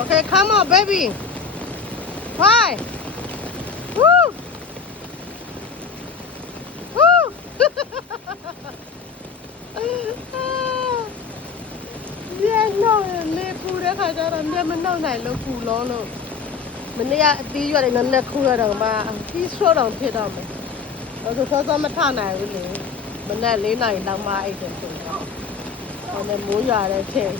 Okay, come on, baby. Why? Woo! Woo! Yeah, no, le poo de kha ja da le ma naut nai lo poo long lo. မနေ့ကအတီးရွက်တွေနဲ့ခူးရတော့မှပြီးဆိုးတော့ဖြစ်တော့မယ်။အဲ့ဒါစောစောမထနိုင်ဘူးလေ။မနေ့4 နာရီလောက်မှအိတ်တယ်ဆိုတော့။အဲ့ဒါမိုးရွာတဲ့ချိန်။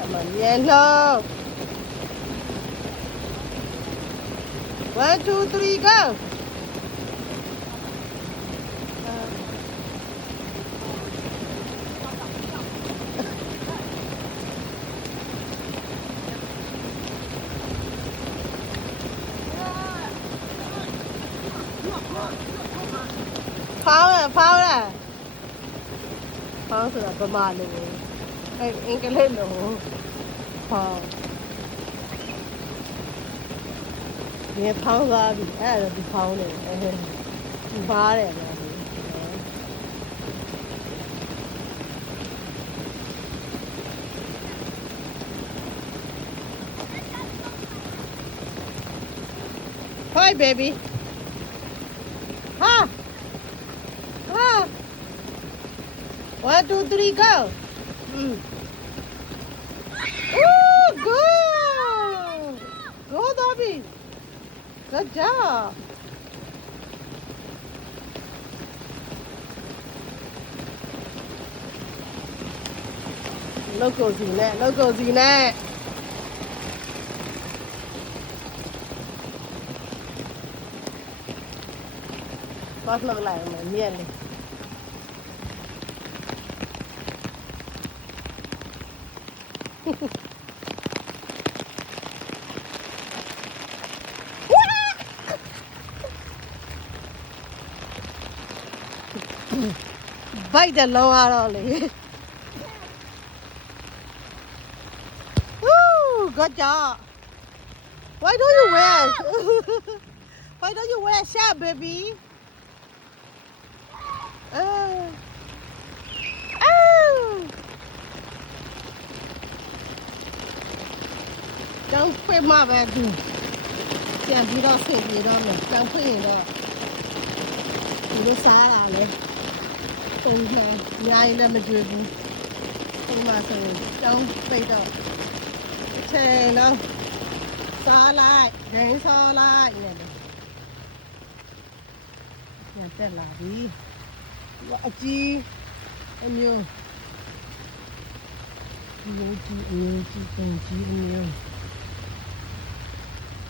အမမြန်လို့1 2 3 go ဖောင်းလားဖောင်းဆိုတာပမာလို့အဲ့အင်္ဂလိပ်လို့ဖောင်းဒီဖောင်းသွားပြီအဲ့ဒါဒီဖောင်းတယ်ဒီဘားတယ်ဗျာHi baby ha One, two, three, go. Ooh, good. Go, Dobby. Good job. Local Zine. Bắt lợn lại mà miên đi. Bite the low out all Woo, good job. Why don't you wear a shirt, baby? Don't quit my bad dude. Can't be all sick, you don't know. Don't quit it up. You just say, okay. Yeah, let me do it. Don't quit up. Say, no. Starlight. Rain starlight. Yeah, that's lovely. What a G. And you.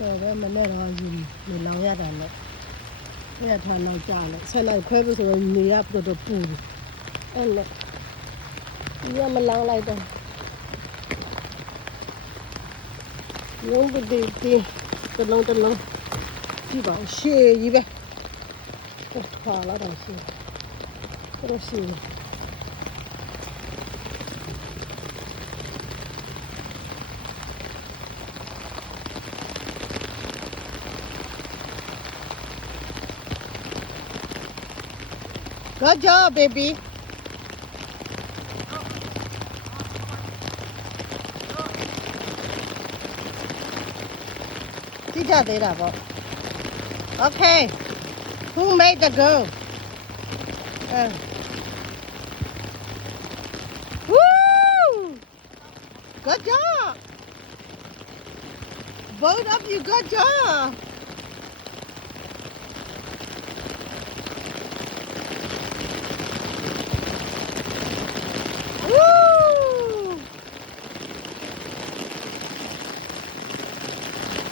Rồi mà này là gì mình lau ra rồi, bây giờ thằng nào trả lại, sau này khơi bây giờ mình áp được được bù, anh này, bây giờ mình lau lại rồi, những cái gì từ lâu, chỉ bảo xe gì vậy, thà là đằng xe, cái xe. Good job, baby. Teacher did that, Okay. Who made the girl? Woo! Good job. Both of you, good job.